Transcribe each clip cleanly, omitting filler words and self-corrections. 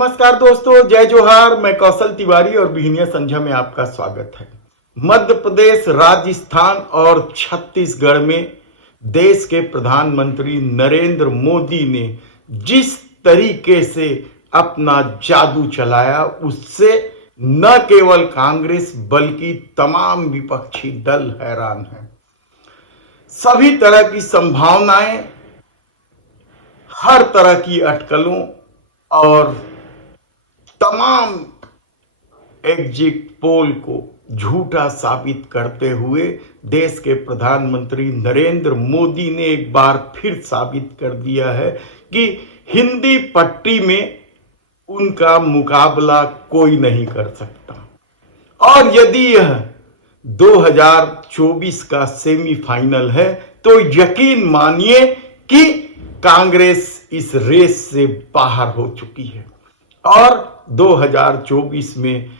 नमस्कार दोस्तों, जय जोहार। मैं कौशल तिवारी और बिहनिया संध्या में आपका स्वागत है। मध्य प्रदेश, राजस्थान और छत्तीसगढ़ में देश के प्रधानमंत्री नरेंद्र मोदी ने जिस तरीके से अपना जादू चलाया, उससे न केवल कांग्रेस बल्कि तमाम विपक्षी दल हैरान हैं। सभी तरह की संभावनाएं, हर तरह की अटकलों और तमाम एग्जिट पोल को झूठा साबित करते हुए देश के प्रधानमंत्री नरेंद्र मोदी ने एक बार फिर साबित कर दिया है कि हिंदी पट्टी में उनका मुकाबला कोई नहीं कर सकता। और यदि यह 2024 का सेमीफाइनल है तो यकीन मानिए कि कांग्रेस इस रेस से बाहर हो चुकी है और 2024 में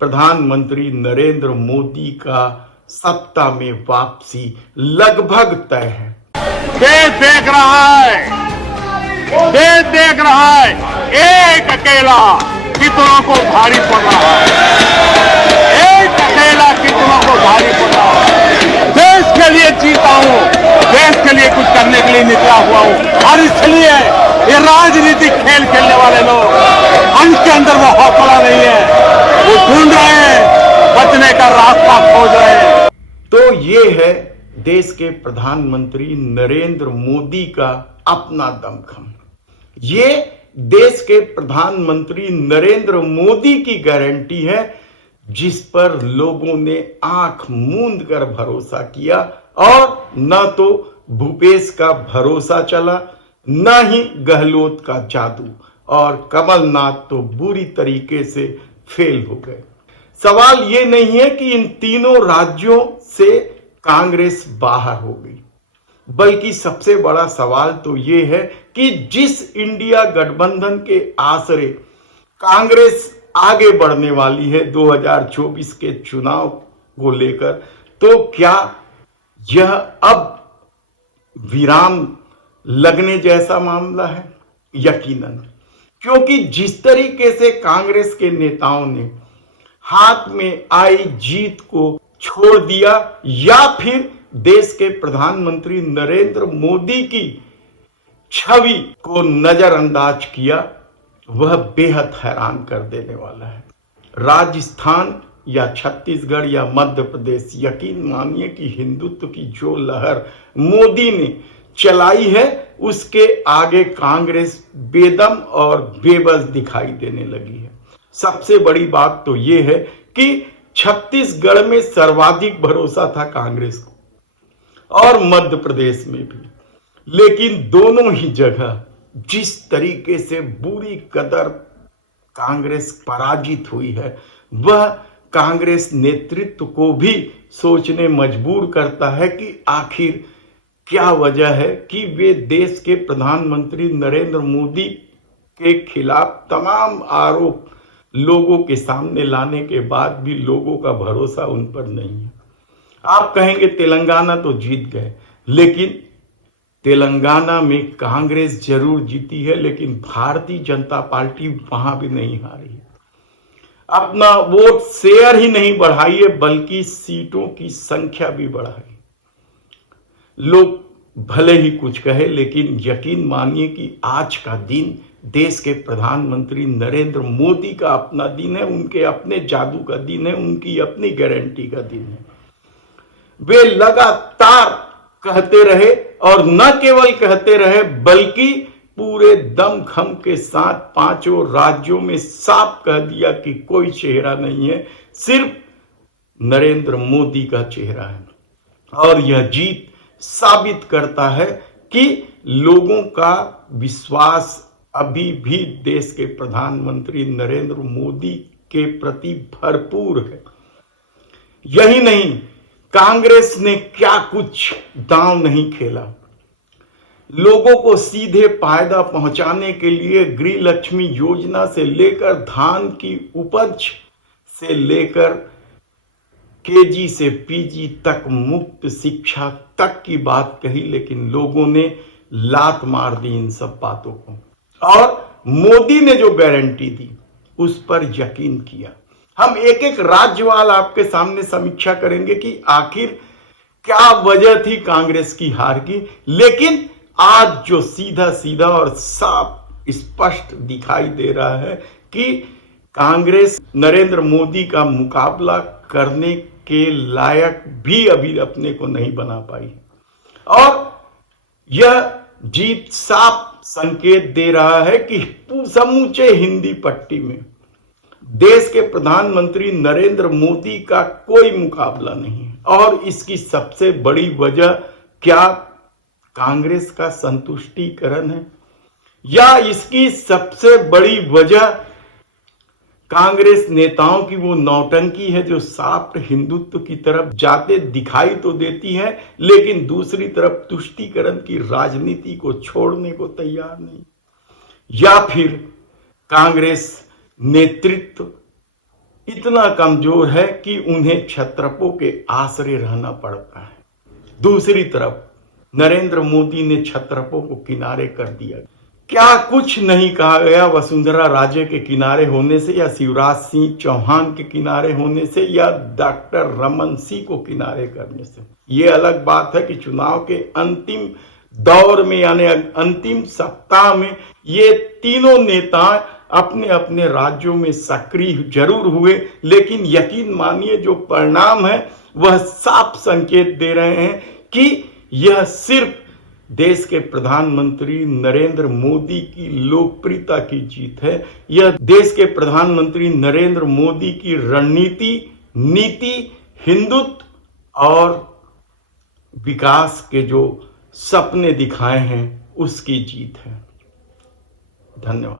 प्रधानमंत्री नरेंद्र मोदी का सत्ता में वापसी लगभग तय है। देश देख रहा है, देश देख रहा है, एक अकेला कितनों को भारी पड़ रहा है, एक अकेला कितनों को भारी पड़ रहा है। देश के लिए जीता हूं, देश के लिए कुछ करने के लिए निकला हुआ हूं और इसलिए ये राजनीतिक खेल खेलने वाले लोग, उनके अंदर वो हौसला नहीं है, वो ढूंढ रहे हैं, बचने का रास्ता खोज रहे हैं। तो ये है देश के प्रधानमंत्री नरेंद्र मोदी का अपना दमखम। ये देश के प्रधानमंत्री नरेंद्र मोदी की गारंटी है, जिस पर लोगों ने आंख मूंद कर भरोसा किया और न तो भूपेश का भरोसा चला, न ही गहलोत का जादू, और कमलनाथ तो बुरी तरीके से फेल हो गए। सवाल ये नहीं है कि इन तीनों राज्यों से कांग्रेस बाहर हो गई, बल्कि सबसे बड़ा सवाल तो ये है कि जिस इंडिया गठबंधन के आसरे कांग्रेस आगे बढ़ने वाली है 2024 के चुनाव को लेकर, तो क्या यह अब विराम लगने जैसा मामला है? यकीनन, क्योंकि जिस तरीके से कांग्रेस के नेताओं ने हाथ में आई जीत को छोड़ दिया या फिर देश के प्रधानमंत्री नरेंद्र मोदी की छवि को नजरअंदाज किया, वह बेहद हैरान कर देने वाला है। राजस्थान या छत्तीसगढ़ या मध्य प्रदेश, यकीन मानिए कि हिंदुत्व की जो लहर मोदी ने चलाई है, उसके आगे कांग्रेस बेदम और बेबस दिखाई देने लगी है। सबसे बड़ी बात तो यह है कि छत्तीसगढ़ में सर्वाधिक भरोसा था कांग्रेस को और मध्य प्रदेश में भी, लेकिन दोनों ही जगह जिस तरीके से बुरी कदर कांग्रेस पराजित हुई है, वह कांग्रेस नेतृत्व को भी सोचने मजबूर करता है कि आखिर क्या वजह है कि वे देश के प्रधानमंत्री नरेंद्र मोदी के खिलाफ तमाम आरोप लोगों के सामने लाने के बाद भी लोगों का भरोसा उन पर नहीं है। आप कहेंगे तेलंगाना तो जीत गए, लेकिन तेलंगाना में कांग्रेस जरूर जीती है, लेकिन भारतीय जनता पार्टी वहां भी नहीं हारी है। अपना वोट शेयर ही नहीं बढ़ाई है, बल्कि सीटों की संख्या भी बढ़ाई। लोग भले ही कुछ कहे, लेकिन यकीन मानिए कि आज का दिन देश के प्रधानमंत्री नरेंद्र मोदी का अपना दिन है, उनके अपने जादू का दिन है, उनकी अपनी गारंटी का दिन है। वे लगातार कहते रहे और न केवल कहते रहे, बल्कि पूरे दमखम के साथ पांचों राज्यों में साफ कह दिया कि कोई चेहरा नहीं है, सिर्फ नरेंद्र मोदी का चेहरा है। और यह जीत साबित करता है कि लोगों का विश्वास अभी भी देश के प्रधानमंत्री नरेंद्र मोदी के प्रति भरपूर है। यही नहीं, कांग्रेस ने क्या कुछ दांव नहीं खेला। लोगों को सीधे फायदा पहुंचाने के लिए गृह लक्ष्मी योजना से लेकर धान की उपज से लेकर केजी से पीजी तक मुफ्त शिक्षा तक की बात कही, लेकिन लोगों ने लात मार दी इन सब बातों को और मोदी ने जो गारंटी दी उस पर यकीन किया। हम एक एक राज्यवार आपके सामने समीक्षा करेंगे कि आखिर क्या वजह थी कांग्रेस की हार की, लेकिन आज जो सीधा सीधा और साफ स्पष्ट दिखाई दे रहा है कि कांग्रेस नरेंद्र मोदी का मुकाबला करने के लायक भी अभी अपने को नहीं बना पाई और यह जीत साफ संकेत दे रहा है कि समूचे हिंदी पट्टी में देश के प्रधानमंत्री नरेंद्र मोदी का कोई मुकाबला नहीं है। और इसकी सबसे बड़ी वजह क्या कांग्रेस का संतुष्टिकरण है, या इसकी सबसे बड़ी वजह कांग्रेस नेताओं की वो नौटंकी है जो साफ हिंदुत्व की तरफ जाते दिखाई तो देती है, लेकिन दूसरी तरफ तुष्टीकरण की राजनीति को छोड़ने को तैयार नहीं, या फिर कांग्रेस नेतृत्व इतना कमजोर है कि उन्हें क्षत्रपों के आश्रय रहना पड़ता है। दूसरी तरफ नरेंद्र मोदी ने क्षत्रपों को किनारे कर दिया। क्या कुछ नहीं कहा गया वसुंधरा राजे के किनारे होने से, या शिवराज सिंह चौहान के किनारे होने से, या डॉक्टर रमन सिंह को किनारे करने से। ये अलग बात है कि चुनाव के अंतिम दौर में यानी अंतिम सप्ताह में ये तीनों नेता अपने अपने राज्यों में सक्रिय जरूर हुए, लेकिन यकीन मानिए जो परिणाम है वह साफ संकेत दे रहे हैं कि यह सिर्फ देश के प्रधानमंत्री नरेंद्र मोदी की लोकप्रियता की जीत है। यह देश के प्रधानमंत्री नरेंद्र मोदी की रणनीति, नीति, हिंदुत्व और विकास के जो सपने दिखाए हैं उसकी जीत है। धन्यवाद।